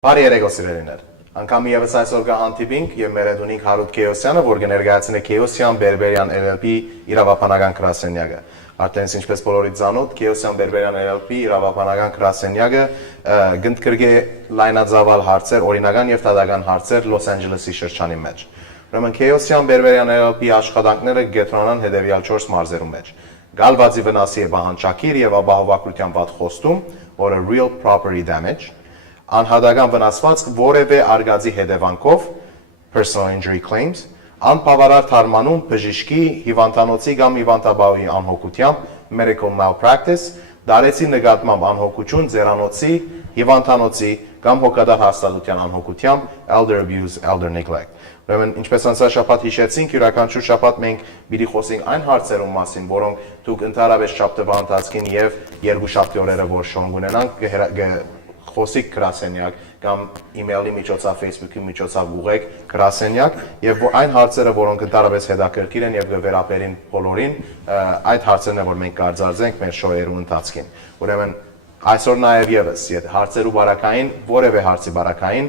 Բարի երեկո սիրելիներ։ Անգամ եւս այսօր կհանդիպենք եւ մեր հետ ունենք Հարութ Քեոսյանը, որ կներկայացնի Քեոսյան Բերբերյան LLP իրավաբանական գրասենյակը։ Արդեն ինչպես բոլորիդ ծանոթ, Քեոսյան Բերբերյան LLP իրավաբանական գրասենյակը գնդկրգե լայնածավալ հարցեր, օրինական եւ դատական հարցեր Լոս Անջելեսի շրջանի մեջ։ Ուրեմն Քեոսյան Բերբերյան LLP աշխատանքները կգետրոնան հետեւյալ 4 մարզերում մեջ։ Գալվածի վնասի բանջակիր եւ ապահովագրության վատ խոստում, որը real property damage, անհատական վնասվածք որևէ արգածի հետևանքով personal injury claims, անբավարար թարմանում բժշկի, հիվանդանոցի կամ հիվանդաբավի անհոգությամբ medical malpractice, դարեցի նկատմամբ անհոգություն, ձեռանոցի, հիվանդանոցի կամ հոգատար հաստատության անհոգությամբ elder abuse, elder neglect։ Ուրեմն ինչպես անցած շաբաթ հիշեցինք, յուրաքանչյուր շաբաթ մենք պիտի խոսենք այն հարցերում մասին, որոնք դուք ընդհանրապես շաբթվա ընթացքին եւ երկու շաբթի օրերը որ շոն ունենանք խոսիկ գրասենյակ կամ email-ի միջոցով, Facebook-ի միջոցով ուղեք գրասենյակ եւ այն հարցերը, որոնք ընդհանրապես հետաքրքիր են եւ կվերապերին բոլորին, այդ հարցերն են, որ մենք կարձարծենք մեր շոուերու ընթացքին։ Ուրեմն այսօր նաեւ եւս, եթե հարցերու բարակային, որևէ հարցի բարակային,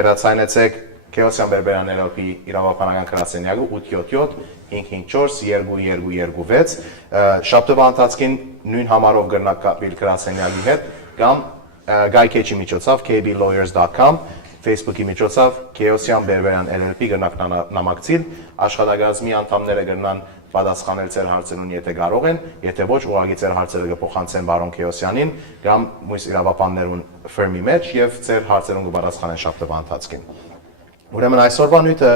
հեռացայնեցեք Քեոսյան Բերբերյան LLP իրավաբանական գրասենյակը 877 554 2226 շաբթվա ընթացքին նույն համարով կգնաք կապել գրասենյակի հետ կամ Գայքեչի միջոցով kblawyers.com, Facebook-ի միջոցով Քեոսյան Բերբերյան LLP գնանք նամակցիլ, աշխատակազմի անդամները գնան պատասխանել ձեր հարցերուն, եթե կարող են, եթե ոչ, ուղղակի ձեր հարցերը կփոխանցեն բարոն Քեոսյանին կամ մյուս իրավաբաններուն ֆիրմի մեջ եւ ձեր հարցերուն կպատասխանեն շաբթվա ընթացքին։ Ուրեմն այսօրվա նույնը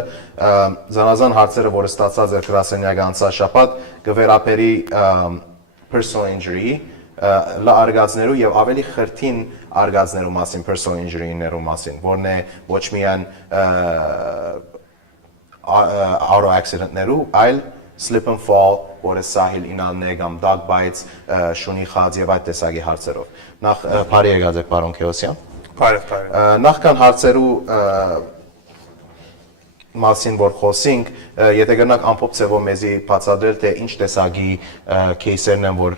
զանազան հարցերը, որը ստացած էր գրասենյակը անցած շաբաթ, կվերապերի personal injury արգածներու եւ ավելի խրթին արգածներու մասին, personal injury-ներու մասին, որն է ոչ միայն auto accident-ներու, այլ slip and fall, որը սահիլ ինալն է կամ dog bites, շունի խաց եւ այդ տեսակի հարցերով։ Նախ բարի եկած եք պարոն Քեոսյան։ Բարի։ Նախքան հարցերու մասին որ խոսենք, եթե գնանք ամփոփ ձևով մեզի բացատրել թե ինչ տեսակի кейսերն են որ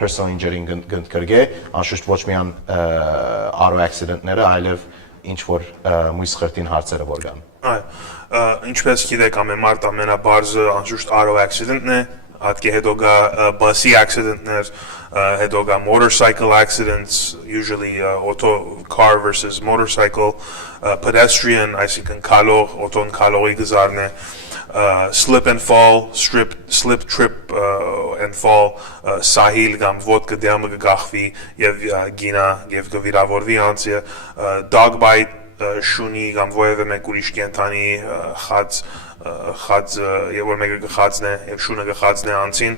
personal injury-ին գնդկրգե, անշուշտ ոչ միայն auto accident-ները, այլև ինչ որ մյուս խրտին հարցերը որ կան։ Ինչպես գիտեք, ամենաբարձը անշուշտ auto accident-ն է, հատկի հետո գա bus accident-ներ, հետո գա motorcycle accidents, usually car versus motorcycle, pedestrian, այսինքն քալող, օտոն քալողի գզարն է, slip and fall, slip, trip and fall, սահիլ կամ ոտքը դեմը կգախվի եւ գինա եւ կվիրավորվի անձը, dog bite, շունի կամ որևէ մեկ ուրիշ կենդանի խած եւ որ մեկը գխածն է եւ շունը գխածն է անցին,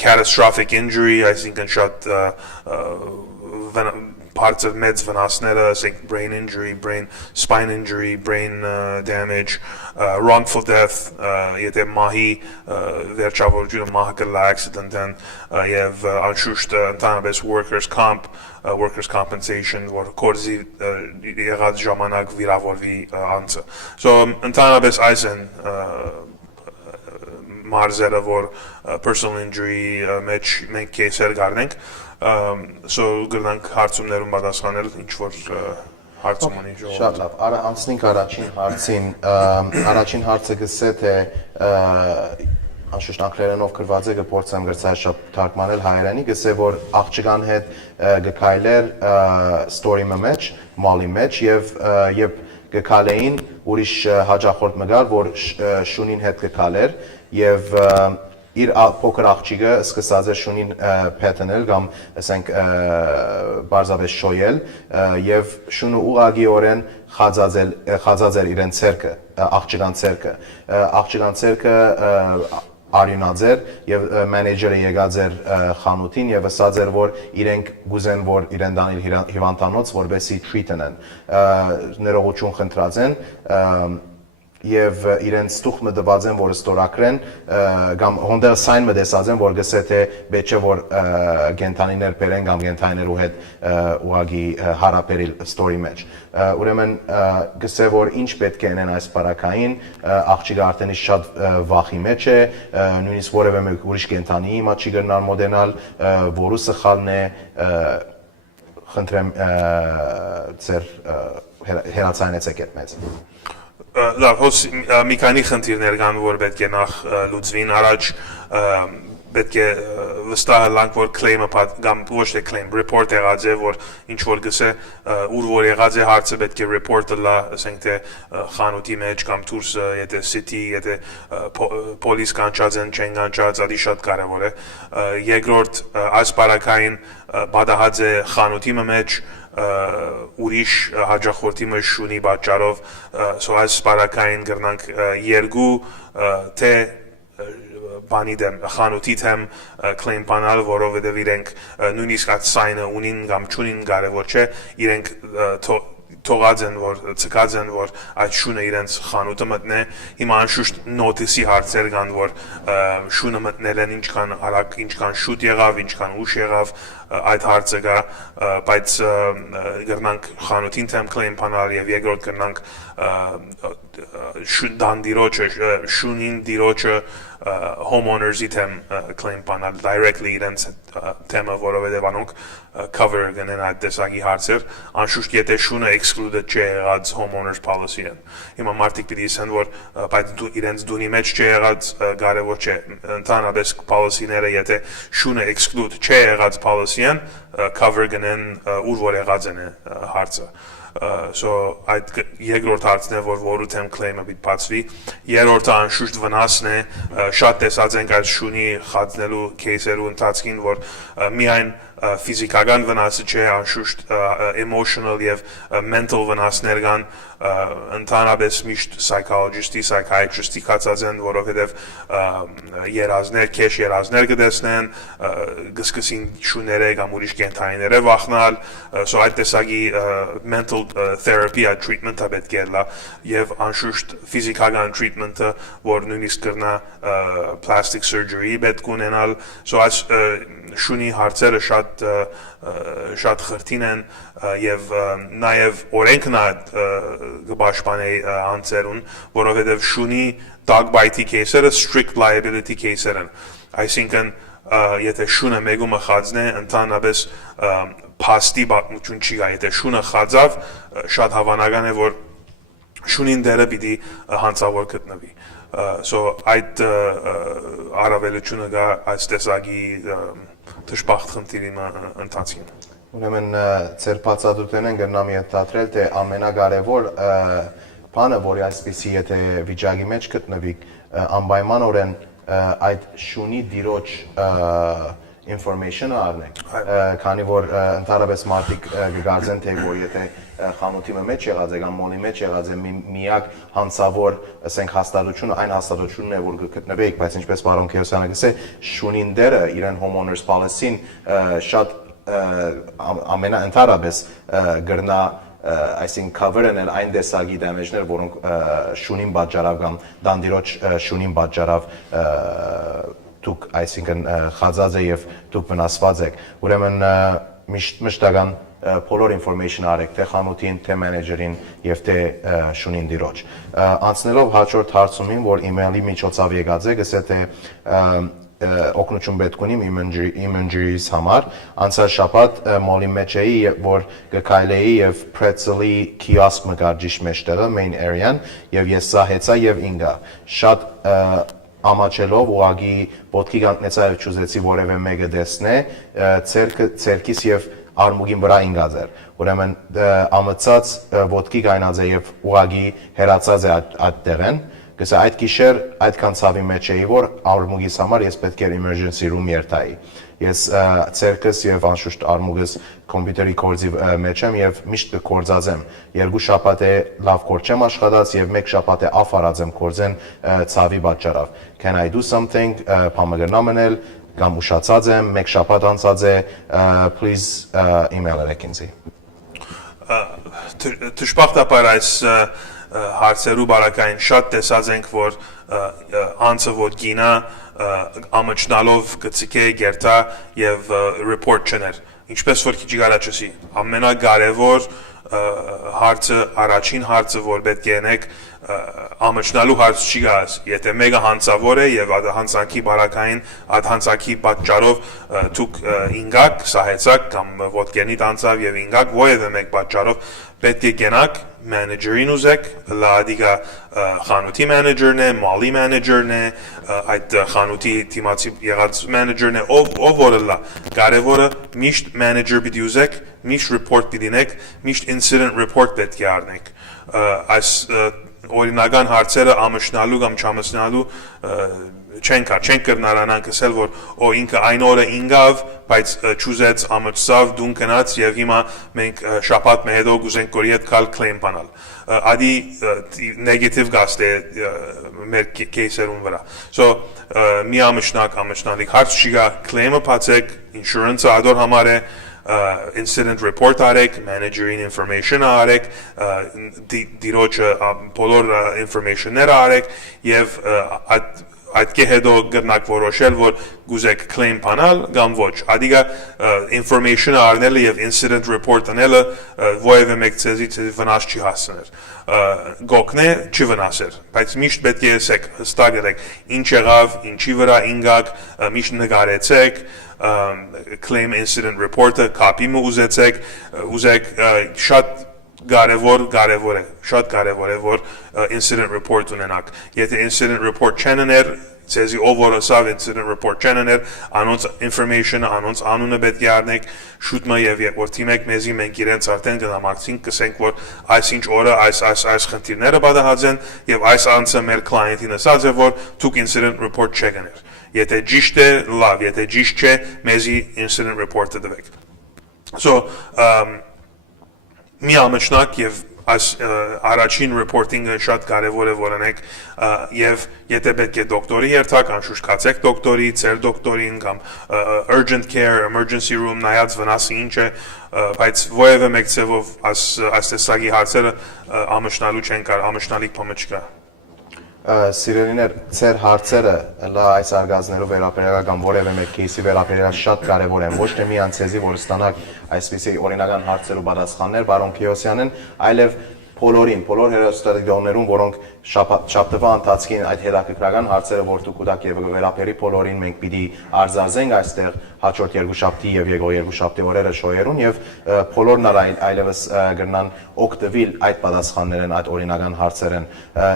catastrophic injury, այսինքն շատ parts of մեծ վնասները, ասենք brain injury, spine injury, brain damage, wrongful death, եթե մահի վերջավորությունը մահը կլա accident-ն եւ անշուշտ ընդհանրապես workers compensation, որ կորզի եղած ժամանակ վիրավորվի անձը։ So ընդհանրապես այս են մարզերը, որ personal injury մեջ մենք кейսեր գարնենք, so գնանք հարցումներում պատասխանել ինչ որ հարցում ունի ժողովուրդը։ Շատ լավ, անցնենք առաջին հարցին։ Առաջին հարցը գսե թե անշուշտ անգլերենով գրված է, կփորձեմ գրծաշապ թարգմանել հայերենի, գսե որ աղջկան հետ գքայլեր story-ի մեջ, մալի մեջ եւ գքալեին ուրիշ հաջախորդ մգար, որ շունին հետ գքալեր եւ իր փոքր աղջիկը սկսած է շունին փեթնել կամ ասենք բարձավես շոյել եւ շունը ուղղակիորեն խածած էր իրեն ցերկը, աղջկան ցերկը արյունաձեր եւ մենեջերը եկած էր խանութին եւ ասած էր որ իրենք գուզեն որ իրեն դանել հիվանդանոց որբեսի treat-են ներողություն խնդրած են եւ իրենց ստուխմը դված են որ ստորակրեն կամ հոնդեր սայն մտեսած են որ գսե թե բեչե որ գենտանիներ բերեն կամ գենտանիներու հետ ուղագի հարաբերել story մեջ ուրեմն գսե որ ինչ պետք է անեն այս բարակային աղջիկը արդեն շատ վախի մեջ է նույնիսկ որևէ մեկ ուրիշ գենտանի հիմա չի գնալ մոդենալ որը սխալն է խնդրեմ ձեր հերացանեցեք այդ մեծ։ Լավ, հոս մի քանի խնդիրներ կան, որ պետք է նախ լուծվին առաջ, պետք է վստահ լանք, որ claim-ը կամ ոչ թե claim, report եղած է, որ ինչ որ գսե ուր որ եղած է հարցը պետք է report-ը լա, ասենք թե խանութի մեջ կամ դուրս, եթե city, եթե police կանչած են, չեն կանչած, ադի շատ կարևոր է։ Երկրորդ, այս բարակային բադահած է խանութի մեջ, ուրիշ հաջախորդի մեջ շունի պատճառով, so այս բարակային գրնանք երկու թե բանի դեմ խանութի դեմ claim բանալ, որովհետև իրենք նույնիսկ այդ սայնը ունին կամ չունին կարևոր չէ, իրենք թողած են, որ ցկած են, որ այդ շունը իրենց խանութը մտնե, հիմա անշուշտ նոթիսի հարցեր կան, որ շունը մտնել են ինչքան արագ, ինչքան շուտ եղավ, ինչքան ուշ եղավ, այդ հարցը կա, բայց գրնանք խանութին թեմ claim բանալ եւ երկրորդ գրնանք շունին դիրոջը homeowners-ի թեմ claim բանալ directly իրենց թեմը, որովհետև անոնք cover գնեն այդ տեսակի հարցեր, անշուշտ եթե շունը excluded չէ եղած homeowners policy են։ Հիմա մարդիկ պիտի ասեն, որ բայց իրենց դունի մեջ չէ եղած կարևոր չէ, ընդհանրապես policy-ները եթե շունը exclude չէ եղած policy են, cover գնեն ուր որ եղած են հարցը։ So այդ երկրորդ հարցն է, որ որու թեմ claim-ը պիտի բացվի, երրորդը անշուշտ վնասն է, շատ տեսած ենք այդ շունի խածնելու кейսերու ընթացքին, որ միայն ֆիզիկական վնասը չէ, անշուշտ emotional եւ mental վնասներ կան, ընդհանրապես միշտ psychologist-ի, psychiatrist-ի կացած են, որովհետև երազներ, քեշ երազներ կտեսնեն, կսկսին շուները կամ ուրիշ կենթանիները վախնալ, so այդ տեսակի mental therapy, այդ treatment-ը պետք է լա, եւ անշուշտ ֆիզիկական treatment-ը, որ նույնիսկ կրնա plastic surgery պետք ունենալ, so այս շունի հարցերը շատ խրթին են եւ նաեւ օրենքն կպաշտպանի անձերուն, որովհետեւ շունի dog bite-ի кейսերը strict liability кейսեր են, այսինքն եթե շունը մեկումը խածնե, ընդհանրապես փաստի պատմություն չի գա, եթե շունը խածավ, շատ հավանական է, որ շունին դերը պիտի հանցավոր գտնվի, so այդ առավելությունը գա այս տեսակի դժբախտ խնդիրի ընթացքին։ Ուրեմն ձեր բացատրությունն են գտնամ ենթադրել, թե ամենակարևոր բանը, որի այսպիսի եթե վիճակի մեջ գտնվի, անպայմանորեն այդ շունի դիրոջ information-ը առնեք, քանի որ ընդհանրապես մարդիկ կգարձեն, թե որ եթե խանութի մեջ եղած է կամ մոլի մեջ եղած է միակ հանցավոր, ասենք հաստատությունը, այն հաստատությունն է, որ գտնվեիք, բայց ինչպես պարոն Քեոսյանը գսե, շունին դերը իրեն homeowners policy-ն շատ ամենաընդհանրապես գրնա այսինքն cover-ն են այն տեսակի damage-ներ, որոնք շունին պատճառավ կամ դանդիրոջ շունին պատճառավ դուք այսինքն խածած է եւ դուք վնասված եք, ուրեմն մշտական բոլոր information արեք, թե խանութին, թե մենեջերին եւ թե շունին դիրոջ։ Անցնելով հաջորդ հարցումին, որ email-ի միջոցով եկած է, գսե թե օգնություն պետք ունիմ իմ injuries համար, անցած շաբաթ մոլի մեջ էի, որ գքայլեի եւ pretzel-ի kiosk մգարջիշ մեջտեղը main area-ն եւ ես սա հեծա եւ ինգա։ Շատ ամաչելով ուղագի ոտքի կանգնեցա եւ չուզեցի որևէ մեկը տեսնե, ցերքիս եւ արմուգին վրա ինգած էր, ուրեմն ամծած ոտքի կայնած է եւ ուղագի հերացած է այդ տեղեն, գսա այդ գիշեր այդքան ցավի մեջ էի, որ արմուգիս համար ես պետք էր emergency room երթայի, ես ցերքս եւ անշուշտ արմուգս կոմպյուտերի կորձի մեջ եմ եւ միշտ կորձած եմ, երկու շաբաթ է լավ կորձ չեմ աշխատած եւ մեկ շաբաթ է աֆարած եմ կորձեն ցավի պատճառով, can I do something, փամգնամ մնել, կամ ուշացած եմ, մեկ շաբաթ անցած է, please email-եք ինձ։ Դժբախտաբար այս հարցերու բարակային շատ տեսած ենք, որ անձը որ գինա ամճնալով գծիկե գերտա եւ report չներ, ինչպես որ քիչ գարաչսի, ամենակարևոր հարցը առաջին հարցը որ պետք է անեք ամճնալու հարց չի գաս եթե մեկը հանցավոր է եւ այդ հանցանքի բարակային այդ հանցանքի պատճառով դուք ինգակ սահեցակ կամ ոդկենիտ անցավ եւ ինգակ ովևէ մեկ պատճառով պետք է գնաք մենեջերին ուզեք լադիգա խանութի մենեջերն է մալի մենեջերն է այդ խանութի թիմացի եղած մենեջերն է ով որը լա կարևորը միշտ մենեջեր պիտի ուզեք միշտ report պիտի նեք միշտ incident report պետք է առնեք այս օրինական հարցերը ամշնալու կամ չամշնալու չեն կրնարանանք ասել որ ինքը այն օրը ինգավ բայց չուզեց ամճսավ դուն կնաց եւ հիմա մենք շաբաթ մե հետո գուզենք որ իդ կալ claim բանալ ադի negative գաստ է մեր кейսերուն վրա so մի ամշնալիք հարց չի գա claim-ը բացեք insurance-ը ադոր համար է incident report արեք, manager-ին information արեք, դիրոջը բոլոր information-ները արեք եւ այդ կեհեդո գրնակ որոշել որ գուզեք claim բանալ կամ ոչ ադիգա information-ը առնելը եւ incident report անելը ովևէ մեկ ցեզի վնաս չի հասցներ գոքնե չի վնասեր բայց միշտ պետք է ասեք հստակ եք ինչ եղավ ինչի վրա ինգակ միշտ նկարեցեք claim incident report-ը copy մը ուզեք շատ կարևոր է շատ կարևոր է որ incident report ունենաք եթե incident report չեն աներ ցեզի ով ասավ incident report չեն աներ անոնց information-ը անոնց անունը պետք է առնեք շուտմը եւ որ թիմեք մեզի մենք իրենց արդեն գնամակցին կսենք որ այսինչ օրը այս խնդիրները պատահած են եւ այս անձը մեր client-ին ասած է որ դուք incident report չեք աներ եթե ճիշտ է լավ եթե ճիշտ չէ մեզի incident report-ը տվեք so մի ամճնակ եւ այս առաջին reporting-ը շատ կարեւոր է որ անեք եւ եթե պետք է դոկտորի երթակ անշուշտ կացեք դոկտորի ծեր դոկտորին կամ urgent care emergency room նայած վնասը ինչ է բայց ովևէ մեկ ծևով այս տեսակի հարցերը ամճնալու չեն կար ամճնալիք բանը չկա Սիրելիներ, ծեր հարցերը լա այս արգազներով վերապերյալ կամ որևէ մեկ кейսի վերապերյալ շատ կարևոր են ոչ թե միայն ցեզի որ ստանաք այսպիսի օրինական հարցեր ու պատասխաններ բարոն Քեոսյան են այլև բոլոր հերոստատիկներուն որոնք շաբաթվա ընթացքին այդ հետաքրքրական հարցերը որ դուք ուտակ եւ վերապերի բոլորին մենք պիտի արձազենք այստեղ հաջորդ երկուշաբթի եւ երկուշաբթի օրերը շոյերուն եւ բոլորն այլևս գրնան օգտվել այդ պատասխաններն այդ օրինական հարցերեն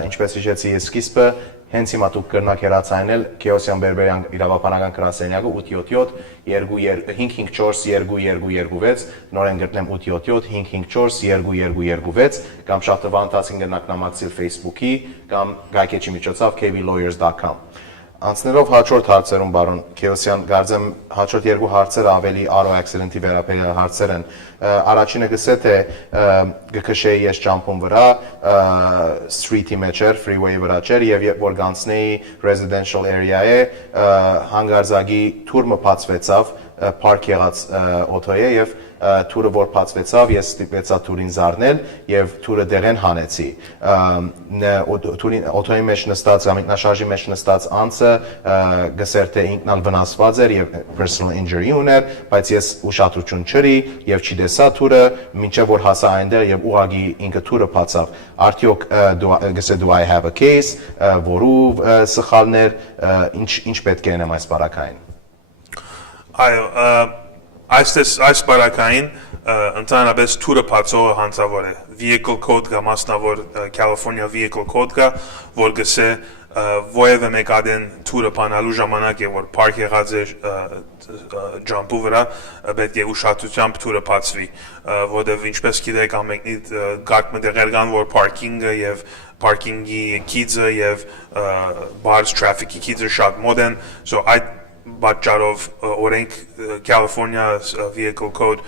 ինչպես հիշեցի ես սկիզբը հենց հիմա դուք կրնակ հերացանել Քեոսյան Բերբերյան իրավապանական գրասենյակը 877 554 2226 նորեն գտնեմ 877 554 2226 կամ շաբթվա ընթացքին կրնակ նամակցել Facebook-ի կամ գայքեչի միջոցով kvlawyers.com Անցնելով հաջորդ հարցերում բարոն Քեոսյան կարծեմ հաջորդ երկու հարցերը ավելի auto accident-ի վերաբերյալ հարցեր են առաջինը գսե թե գքշեի ես ճամփուն վրա street-ի մեջ էր freeway-ի վրա էր եւ որ գանցնեի residential area-է հանգարզագի թուրմը բացվեցավ park եղած օթոյը եւ թուրը որ բացվեցավ ես ստիպեցա թուրին զառնել եւ թուրը դերեն հանեցի թուրին օթոյի մեջ նստած կամ ինքնաշարժի մեջ նստած անձը գսեր թե ինքնալ վնասված էր եւ personal injury ուներ բայց ես ուշադրություն չրի եւ չտեսա թուրը մինչեւ որ հասա այնտեղ եւ ուղագի ինքը թուրը բացավ արդյոք գսե do I have a case որով սխալներ ինչ պետք է անեմ այս բարակային այո այս բարակային ընդհանրապես թուրը բացողը հանցավոր է vehicle code կա մասնավոր California vehicle code կա որ գսե ովևէ մեկ ադեն թուրը բանալու ժամանակ է որ park եղած է ջամփու վրա պետք է ուշադրությամբ թուրը բացվի որովհետև ինչպես գիտեք ամենի գարկմը դեղեր կան որ parking-ը եւ parking-ի keys-ը եւ bars traffic-ի keys-ը շատ մոդ են so այդ պատճառով օրենք California vehicle code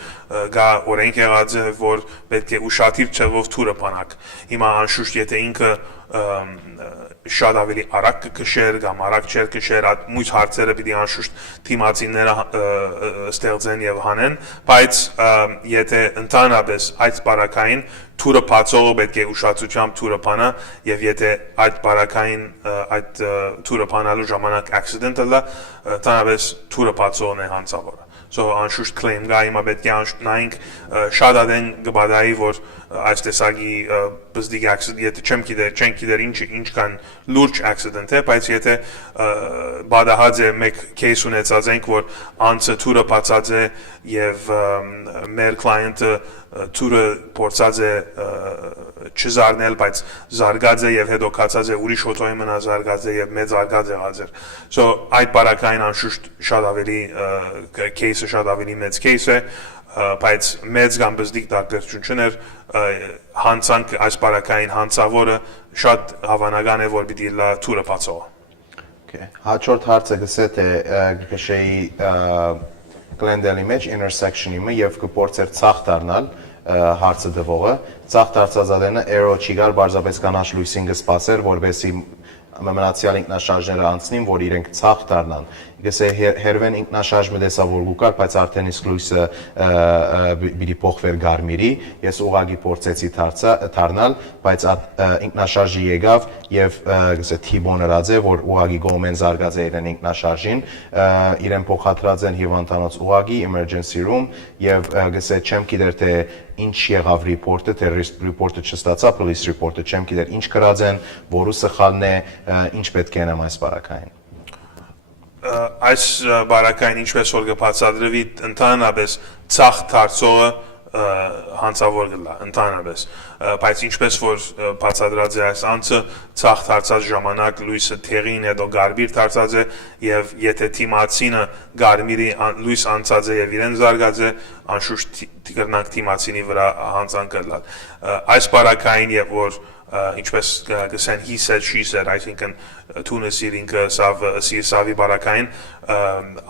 գա օրենք եղած է որ պետք է ուշադիր չեղով թուրը բանակ հիմա անշուշտ եթե ինքը շատ ավելի արագ կքշեր կամ արագ չեր քշեր այդ մույթ հարցերը պիտի անշուշտ թիմացիները ստեղծեն եւ հանեն բայց եթե ընդհանրապես այդ բարակային թուրը բացողը պետք է ուշադրությամբ թուրը բանա եւ եթե այդ բարակային այդ թուրը բանալու ժամանակ accident-ը լա ընդհանրապես թուրը բացողն է հանցավորը so անշուշտ claim գա հիմա պետք է անշուշտ նայենք շատ ադեն գբադայի որ այս տեսակի բզդիկ accident եթե չենք գիտեր ինչքան լուրջ accident է բայց եթե բադահած է մեկ case ունեցած ենք որ անցը թուրը բացած է եւ մեր client-ը թուրը փորձած է չզարնել բայց զարգած է եւ հետո կացած է ուրիշ օտոյի մնա զարգած է եւ մեծ զարգած եղած է so այդ բարակային անշուշտ շատ ավելի case-ը շատ ավելի մեծ case է բայց մեծ կամ բզդիկ դակտերություն չներ հանցանք այս բարակային հանցավորը շատ հավանական է որ պիտի լա թուրը բացողը հաջորդ հարցը գսե թե գշեի Glendale-ի մեջ intersection-ի մը եւ կփորձեր ցախ դառնալ հարցը դվողը ցախ դարձած ադենը arrow չի գար բարձրապես կանաչ լույսին կսպասեր որբեսի մնացյալ ինքնաշարժները անցնին որ իրենք ցախ դառնան գսե հերվեն ինքնաշարժ մտեսա որ գուկար բայց արդեն իսկ լույսը բիդի փոխվեր գարմիրի ես ուղագի փորձեցի դառնալ բայց ինքնաշարժի եկավ եւ գսե թիբոն հրած է որ ուղագի գոմեն զարգած է իրեն ինքնաշարժին իրեն փոխադրած են հիվանդանոց ուղագի emergency room եւ գսե չեմ գիտեր թե ինչ եղավ report-ը թե report-ը չստացա police report-ը չեմ գիտեր ինչ գրած են որու սխալն է ինչ պետք է անեմ այս բարակային այս բարակային ինչպես որ կբացատրվի ընդհանրապես ցախ դարձողը հանցավոր գլա ընդհանրապես բայց ինչպես որ բացատրած է այս անցը ցախ դարձած ժամանակ լույսը թեղին հետո գարբիր դարձած է եւ եթե թիմացինը գարմիրի լույս անցած է եւ իրեն զարգած է անշուշտ կրնանք թիմացինի վրա հանցանք գլալ այս բարակային եւ որ ինչպես գսեն he said she said այսինքն Թունիսի ինքը սավի բարակային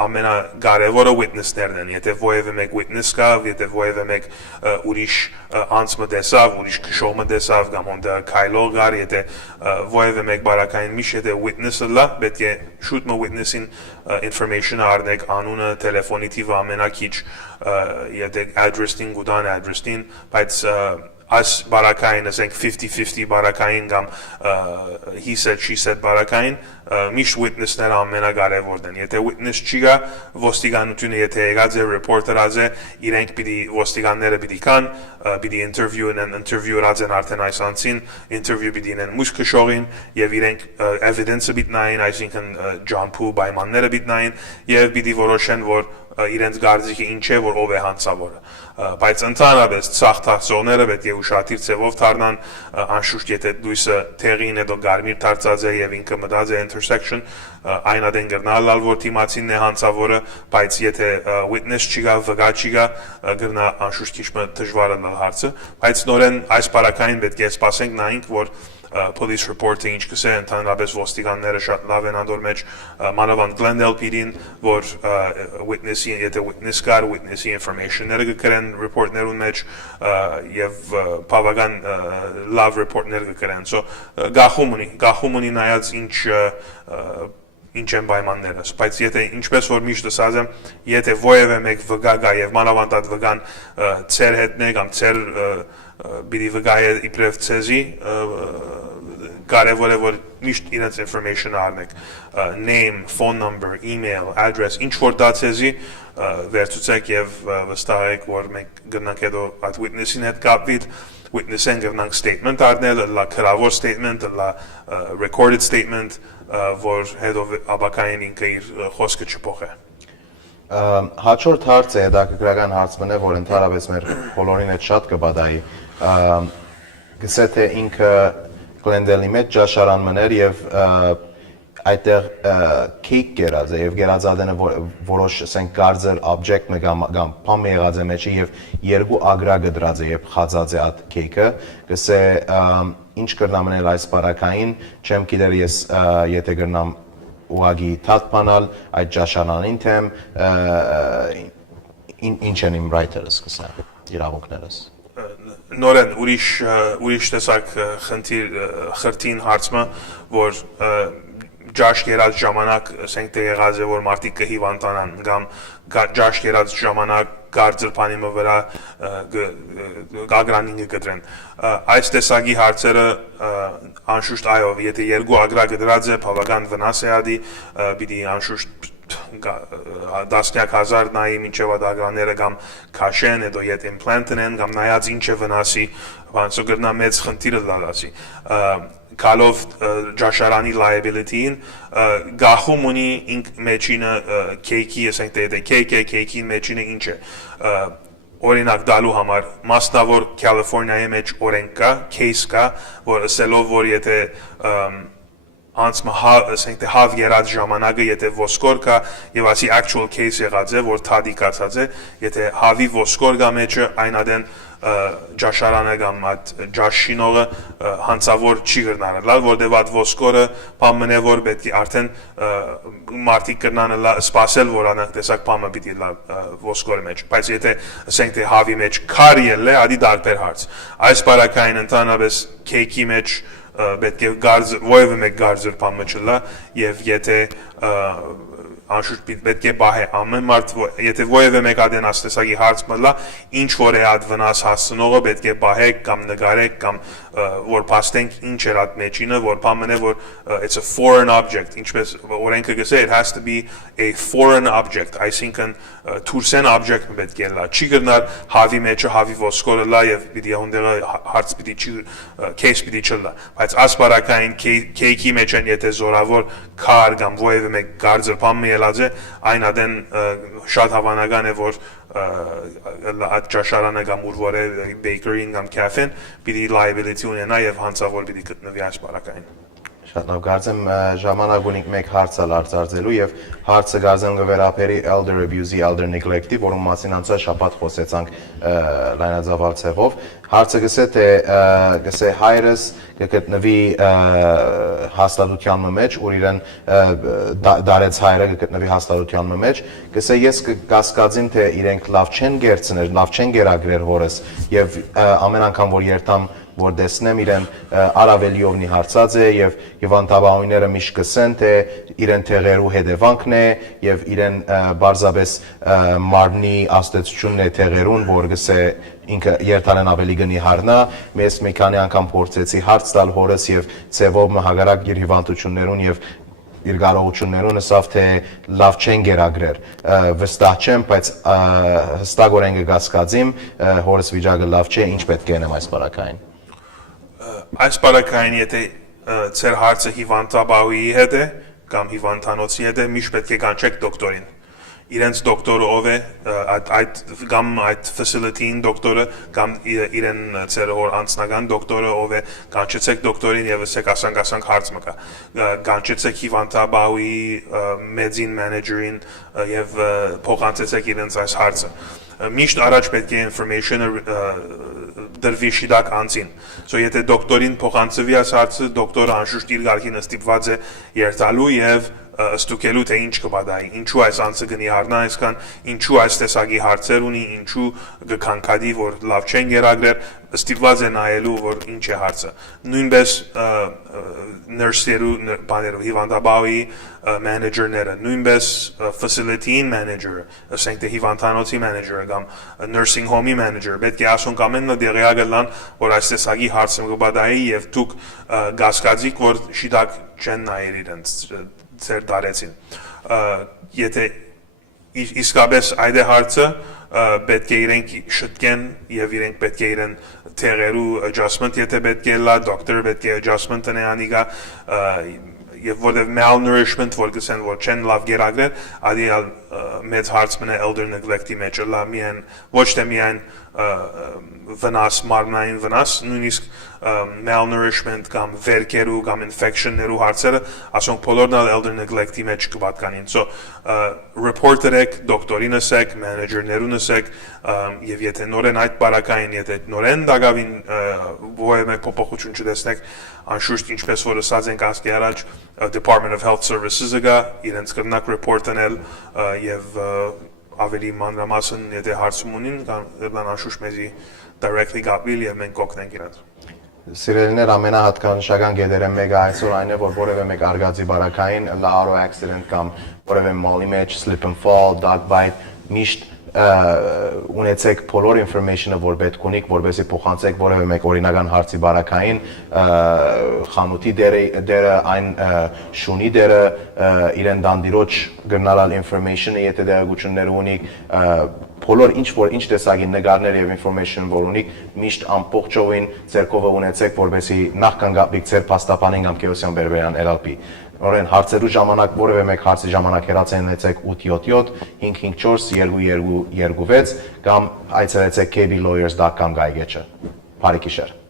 ամենակարևորը witness-ներն են եթե ովևէ մեկ witness կա եթե ովևէ մեկ ուրիշ անցը տեսավ ուրիշ քշողը տեսավ կամ ոնդը քայլող գար եթե ովևէ մեկ բարակային միշտ եթե witness-ը լա պետք է շուտ մը witness-ին information-ը առնեք անունը տելեֆոնի թիվը ամենակիչ եթե address-ին գուտան address-ին բայց այս բարակային ասենք 50-50 բարակային կամ he said she said բարակային միշտ witness-ները ամենակարևորն են եթե witness չի գա ոստիկանությունը եթե եկած է reporter-ած է իրենք պիտի ոստիկանները պիտի կան պիտի interview-ած են արդեն այս անցին interview պիտի նեն մուշ քշողին եւ իրենք evidence-ը պիտի նային այսինքն ջամփու պայմանները պիտի նային եւ պիտի որոշեն որ իրենց գարձիկը ինչ է որ ով է հանցավորը բայց ընդհանրապես ցախ դարձողները պետք է ուշադիր ձևով դառնան անշուշտ եթե լույսը թեղին հետո գարմիր դարձած է եւ ինքը մտած է intersection այն ադեն գրնալ որ թիմացինն է հանցավորը բայց եթե witness չի գա վկա չի գա գրնա անշուշտ քիչ մը դժվար է հարցը բայց նորեն այս բարակային պետք է սպասենք նայենք որ police report-ը ինչ կսե ընդհանրապես ոստիկանները շատ լավ են անդոր մեջ մանավանդ Glendale PD-ին որ witness-ի եթե witness կար witness-ի information-ները կգրեն report-ներուն մեջ եւ բավական լավ report-ներ կգրեն so գախում ունի նայած ինչ են պայմանները բայց եթե ինչպես որ միշտ ասած եմ եթե ովևէ մեկ վկա գա եւ մանավանդ այդ վկան ծեր հետն է կամ ծեր բիդի վկայը իբրև ցեզի կարևոր է որ միշտ իրենց information առնեք name, phone number, email, address ինչ որ դա ցեզի վերցուցեք եւ վստահեք որ մենք գնանք հետո այդ witness-ին հետ կապվիտ witness-ին գնանք statement առնել լա քրավոր statement լա recorded statement որ հետո աբակային ինքը իր խոսքը չփոխե հաջորդ հարցը դա քրական հարցն է որ ընդհանրապես մեր բոլորին հետ շատ կբադայի գսե թե ինքը Glendale-ի մեջ ճաշարան մներ եւ այդտեղ cake գերած է եւ գերածադենը որոշ ասենք գարձեր object-ը կամ բամ եղած է մեջը եւ երկու ագրագ դրած է եւ խածած է այդ cake-ը գսե ինչ կրնամ անել այս բարակային չեմ գիտեր ես եթե կրնամ ուղագի թաթմանալ այդ ճաշարանին թեմ ինչ են իմ writer-ը սկսա իրավունքներս նորեն ուրիշ տեսակ խրտին հարցմը որ ջաշ կերած ժամանակ ասենք թե եղած է որ մարդիկ կհիվանդանան կամ ջաշ կերած ժամանակ գարձր բանի վրա ագրանինգը կտրեն այս տեսակի հարցերը անշուշտ այո եթե երկու ագրագ դրած է բավական վնաս է ադի պիտի անշուշտ դասնյակ հազար նայի մինչև ադագաները կամ քաշեն, հետո ետ implant-ն են կամ նայած ինչ է վնասի, բանցո գրնա մեծ խնդիրը դասի։ Կալով ջաշարանի liability-ին գախում ունի ինք մեջինը cake-ի, ասենք թե cake-ին մեջինը ինչ է։ Օրինակ դալու համար մասնավոր Կալիֆոռնիայի մեջ օրենք կա, case կա, որ ասելով որ եթե անցմը ասենք թե հավ երած ժամանակը եթե ոսկոր կա եւ ասի actual case եղած է որ թադիկացած է եթե հավի ոսկոր գա մեջը այն ադեն ջաշարանը կամ այդ ջաշինողը հանցավոր չի գտնանալ որտեւ այդ ոսկորը բամնե որ պետք է արդեն մարտիկ կրնան սպասել որ անակ տեսակ բամը պիտի լա ոսկորի մեջ բայց եթե ասենք թե հավի մեջ քար ելը ադի դարբեր հարց այս բարակային ընդհանրապես քեյքի մեջ պետք է որևէ մեկ գարձր բամը չլա եւ եթե անշուշտ պետք է բահե ամեն մարդ եթե որևէ մեկ ադեն աստեսակի հարց մլա ինչ որ է այդ վնաս հասցնողը պետք է բահեք կամ նկարեք կամ որ փաստենք ինչ էր այդ մեջինը որ բամն է որ it's a foreign object ինչպես օրենքը գսե it has to be a foreign object այսինքն թուրսեն object պետք է լա չի գնալ հավի մեջը հավի ոսկորը լա եւ պիտի հոնդերը հարց պիտի չի case պիտի չլա բայց ասպարակային cake-ի մեջ են եթե զորավոր քար կամ որևէ մեկ գարձր բամը ելած է այն ադեն շատ հավանական է որ այդ ջաշարանը կամ ուր որ է bakery-ին կամ cafe-ն պիտի liability ունենա եւ հանցավոր պիտի գտնվի այս բարակային Շատ լավ, կարծեմ ժամանակ ունենք մեկ հարցալ արձարծելու եւ հարցը գազեմ գվերապերի elder abuse-ի, elder neglect-ի, որում մասին անցած շաբաթ խոսեցանք լայնածավալ ցեղով։ Հարցը գսե թե գսե հայրս կգտնվի հաստատության մեջ, որ իրեն դարեց հայրը կգտնվի հաստատության մեջ, գսե ես կկասկածեմ թե իրենք լավ չեն գերցներ, լավ չեն գերագրեր հորս եւ ամեն անգամ որ երթամ որ դեսնեմ իրեն արավելիովնի հարցած է եւ անտաբաույները միշտ կսեն թե իրեն թեղերու հետևանքն է եւ իրեն բարձաբես մարմնի աստեցությունն է թեղերուն որ գսե ինքը երթանեն ավելի գնի հարնա մեզ մի քանի անգամ փորձեցի հարց տալ հորս եւ ցեվով հագարակ իր հիվանդություններուն եւ իր կարողություններուն ասավ թե լավ չեն գերագրեր վստահ չեմ բայց հստակորեն կգասկածիմ հորս վիճակը լավ չէ ինչ պետք է անեմ այս բարակային Այս բարակային եթե ծեր հարցը հիվանդաբավի հետ է կամ հիվանդանոցի հետ է միշտ պետք է կանչեք դոկտորին իրենց դոկտորը ով է կամ այդ facility-ին դոկտորը կամ իրեն ծեր հոր անձնական դոկտորը ով է կանչեցեք դոկտորին եւ ասեք ասանք հարց մկա կանչեցեք հիվանդաբավի մեդին մենեջերին եւ փոխանցեցեք իրենց այս հարցը միշտ առաջ պետք է information-ը դրվի շիդակ անցին so եթե դոկտորին փոխանցվի այս հարցը դոկտորը անշուշտ իր գարքին ստիպված է երթալու եւ ստուգելու թե ինչ կբադայի ինչու այս անձը գնի հարնա այսքան ինչու այս տեսակի հարցեր ունի ինչու կքանքադի որ լավ չեն գերագրեր ստիպված է նայելու որ ինչ է հարցը նույնպես նրսերու բաներու հիվանդաբավի մենեջերները նույնպես facility-ին մենեջերը ասենք թե հիվանդանոցի մենեջերը կամ nursing home-ի մենեջերը պետք է ասուն կամենը դեղյակը լան որ այս տեսակի հարցը կբադայի եւ դուք գասկածիկ որ շիդակ չեն նայել իրենց ծեր դարեցին եթե իսկապես այդ է հարցը պետք է իրենք շտկեն եւ իրենք պետք է իրեն թերերու adjustment եթե պետք է լա դոկտորը պետք է adjustment-ը անիգա եւ որտեղ malnourishment որ գսեն որ չեն լավ գերագրեր ադիալ մեծ հարց մնա elder neglect-ի մեջ լա միան ոչ թե միան վնաս մարմնային վնաս նույնիսկ malnourishment կամ վերքերու կամ infection-ներու հարցերը ասոնք բոլորն elder neglect-ի մեջ կպատկանին so report-երեք դոկտորին ասեք մենեջերներուն ասեք եւ եթե նորեն այդ բարակային եթե նորեն դակավին որևէ փոփոխություն չտեսնեք անշուշտ ինչպես որ ասած ենք ասկի առաջ Department of Health Services-ը գա իրենց կրնակ report-անել եւ ավելի մանրամասն եթե հարցում ունին կամ անշուշտ մեզի directly գապիլ եւ մենք կօգնենք իրենց Սիրելիներ ամենահատկանշական գեդերը մեկը այսօր այն է որ որևէ մեկ արգածի բարակային լարո accident կամ որևէ մոլի մեջ slip and fall dog bite միշտ ունեցեք բոլոր information-ը, որ պետք ունիք, որպեսզի փոխանցեք որևէ մեկ օրինական հարցի բարակային խանութի դերը, այն շունի դերը, իրեն դանդիրոջ գնալալ information-ը, եթե դերակցություններ ունիք, բոլոր ինչ տեսակի նկարներ եւ information որ ունիք, միշտ ամբողջովին ձերքովը ունեցեք, որպեսզի նախքան գապիկ ձեր փաստաբանին կամ Քեոսյան Բերբերյան LLP։ Նորեն հարցերու ժամանակ որևէ մեկ հարցի ժամանակ հեռացանեցեք 877 554 2226 կամ այցելեցեք kblawyers.com գայգեչը։ Բարի գիշեր։